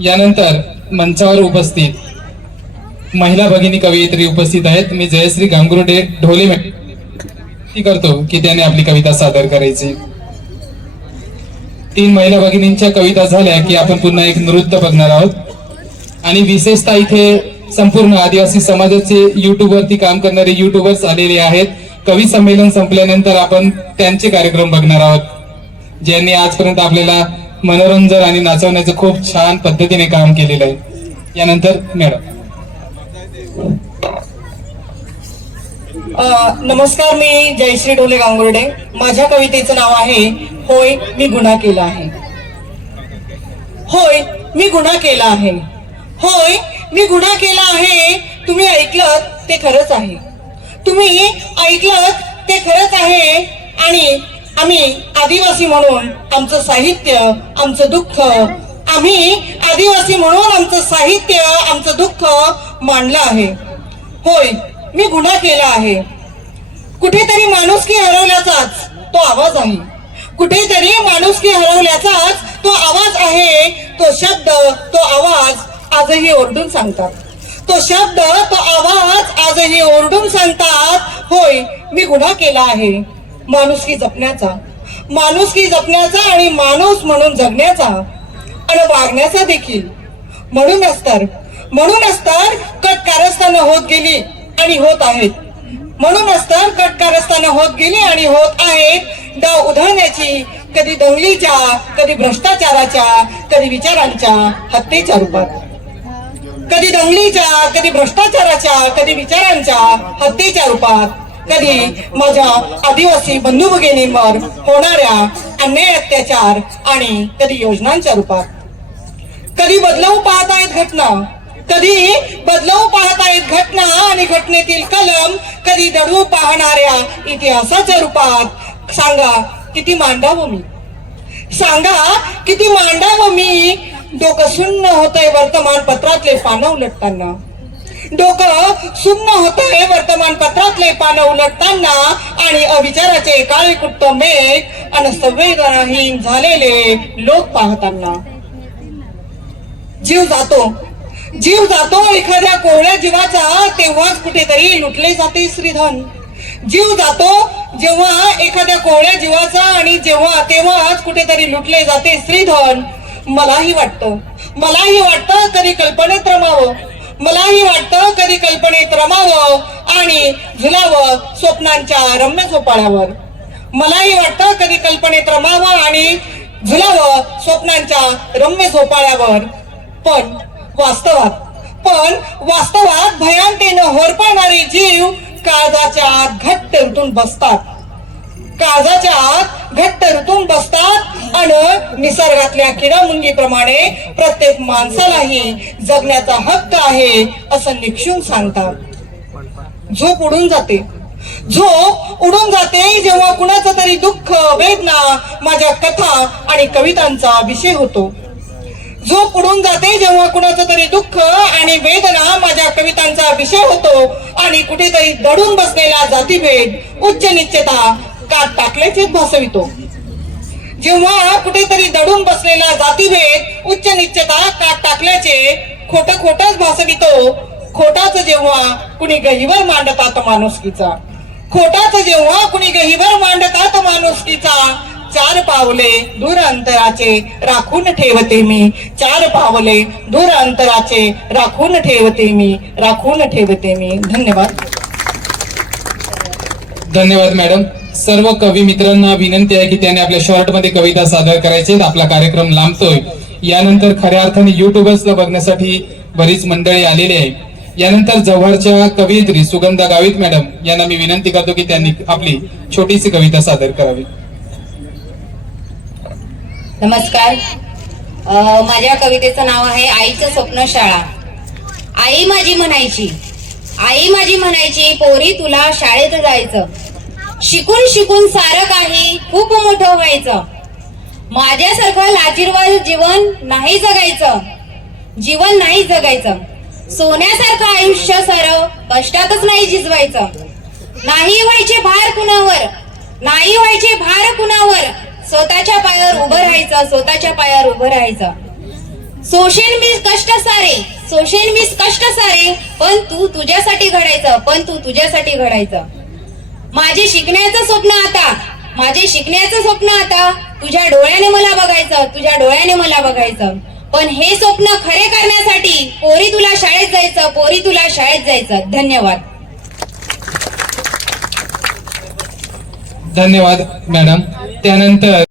यानंतर मंचावर उपस्थित महिला भगिनी कवयित्री उपस्थित आहेत. मी जयश्री गांगुर्डे ढोले विनंती करतो की त्याने आपली कविता सादर करायची. तीन महिला भगिनींच्या कविता झाल्या की आपण पुन्हा एक नृत्य बघणार आहोत. आणि विशेषतः इथे संपूर्ण आदिवासी समाजाचे युट्यूबवरती काम करणारे युट्यूबर्स आलेले आहेत. कवी संमेलन संपल्यानंतर आपण त्यांचे कार्यक्रम बघणार आहोत. ज्यांनी आजपर्यंत आपल्याला मनोरंजन आणि नाचवण्याचं खूप छान पद्धतीने काम केलेलं आहे. यानंतर मॅडम. नमस्कार मी जयश्री डोले गांगुर्डे. माझ्या कवितेचं नाव आहे होय मी गुन्हा केला आहे. होय मी गुन्हा केला आहे. होय मी गुन्हा केला आहे. तुम्ही ऐकलं ते खरंच आहे. तुम्ही ऐकलं ते खरंच आहे. आणि आम्ही आदिवासी म्हणून आमचं साहित्य आमचं दुःख आम्ही आदिवासी म्हणून आमचं साहित्य आमचं दुःख मांडलं आहे. होय मी गुन्हा केला आहे. कुठेतरी माणुसकी हरवल्याचाच तो आवाज आहे. कुठेतरी माणुसकी हरवल्याचाच तो आवाज आहे. तो शब्द तो आवाज आजही ओरडून सांगतात. तो शब्द तो आवाज आजही ओरडून सांगतात. होय मी गुन्हा केला आहे. माणुसकी जपण्याचा माणुसकी जपण्याचा आणि माणूस म्हणून जगण्याचा आणि वागण्याचा देखील. म्हणूनच तर म्हणूनच तर कट कारस्थानं होत गेली आणि होत आहेत. म्हणूनच तर कट कारस्थानं होत गेली आणि होत आहेत. डाव उधळण्याची कधी दंगलीच्या कधी भ्रष्टाचाराच्या कधी विचारांच्या हत्येच्या रूपात. कधी दंगलीच्या कधी भ्रष्टाचाराच्या कधी विचारांच्या हत्येच्या रूपात. कधी माझ्या आदिवासी बंधू भगिनींवर होणाऱ्या अन्याय अत्याचार आणि कधी योजनांच्या रूपात. कधी बदलव पाहत आहेत घटना कधी बदलवू पाहत आहेत घटना आणि घटनेतील कलम कधी दडवू पाहणाऱ्या इतिहासाच्या रूपात. सांगा किती मांडावं मी? सांगा किती मांडावं मी? डोकं सुन्न होतंय वर्तमानपत्रातले पानं उलटताना डोकं सुन्न होतंय वर्तमानपत्रातले पानं उलटताना आणि अविचाराचे काळे कुट्ट मेघ आणि संवेदनाहीन झालेले लोक पाहताना. जीव जातो. जीव जातो एखाद्या कोवळ्या जीवाचा तेव्हाच कुठेतरी लुटले जाते श्रीधन. जीव जातो जेव्हा एखाद्या कोवळ्या जीवाचा आणि जेव्हा तेव्हाच कुठेतरी लुटले जाते श्रीधन. मलाही वाटतं. मलाही वाटतं तरी कल्पनेत रमावं. मलाही वाटतं कधी कल्पनेत रमावं आणि झुलावं स्वप्नांच्या रम्य झोपाळ्यावर. मलाही वाटतं कधी कल्पनेत रमावं आणि झुलावं स्वप्नांच्या रम्य झोपाळ्यावर. पण वास्तवात पण वास्तवात भयांतेनं होरपळणारे जीव काळजाच्या घट्टून घट्ट बसतात. काळजाच्या आत घट्ट ऋतून बसतात आणि निसर्गातल्या किडामुंगीप्रमाणे प्रत्येक माणसालाही जगण्याचा हक्क आहे असं निक्षून सांगतात. झोप उडून जाते. झोप उडून जाते जेव्हा कुणाचं तरी दुःख वेदना माझ्या कथा आणि कवितांचा विषय होतो. झोप उडून जाते जेव्हा कुणाचं तरी दुःख आणि वेदना माझ्या कवितांचा विषय होतो आणि कुठेतरी दडून बसलेला जातीभेद उच्च निश्चता काट टाकल्याचे भासवितो जेव्हा कुठेतरी दडून बसलेला जातीभेद उच्च निश्चता का टाकल्याचे खोट खोटच भासवितो. खोटाच जेव्हा कुणी गहिवर मांडतात माणुसकीचा. खोटाच जेव्हा कुणी गहिवर मांडतात माणुसकीचा चार पावले दूर अंतराचे राखून ठेवते मी. चार पावले दूर अंतराचे राखून ठेवते मी राखून ठेवते मी. धन्यवाद. धन्यवाद मॅडम. सर्व कवी मित्रांना विनंती आहे की त्याने आपल्या शॉर्टमध्ये कविता सादर करायचे आपला कार्यक्रम लांबतोय. यानंतर खऱ्या अर्थाने युट्यूबर्सला बघण्यासाठी बरीच मंडळी आलेली आहे. यानंतर जव्हारच्या कवयित्री सुगंधा गावित मॅडम यांना मी विनंती करतो की त्यांनी आपली छोटीशी कविता सादर करावी. नमस्कार. माझ्या कवितेचं नाव आहे आईचं स्वप्न शाळा आई माझी म्हणायची. आई माझी म्हणायची पोरी तुला शाळेत जायचं. शिकून शिकून सारं काही खूप मोठं व्हायचं. माझ्यासारखं लाजीरवाज जीवन नाही जगायचं. जीवन नाही जगायचं. सोन्यासारखं आयुष्य सारं कष्टातच नाही झिजवायचं नाही व्हायचे भार कुणावर? नाही व्हायचे भार कुणावर? स्वतःच्या पायावर उभं राहायचं स्वतःच्या पायावर उभं राहायचं. सोशल मी कष्ट सारे सोशल मी कष्ट सारे पण तू तुझ्यासाठी घडायचं पण तू तुझ्यासाठी घडायचं. माझे शिकण्याचं स्वप्न आता. माझे शिकण्याचं स्वप्न आता. तुझ्या डोळ्याने मला बघायचं तुझ्या डोळ्याने मला बघायचं. पण हे स्वप्न खरे करण्यासाठी पोरी तुला शाळेत जायचं पोरी तुला शाळेत जायचं. धन्यवाद. धन्यवाद मॅडम. त्यानंतर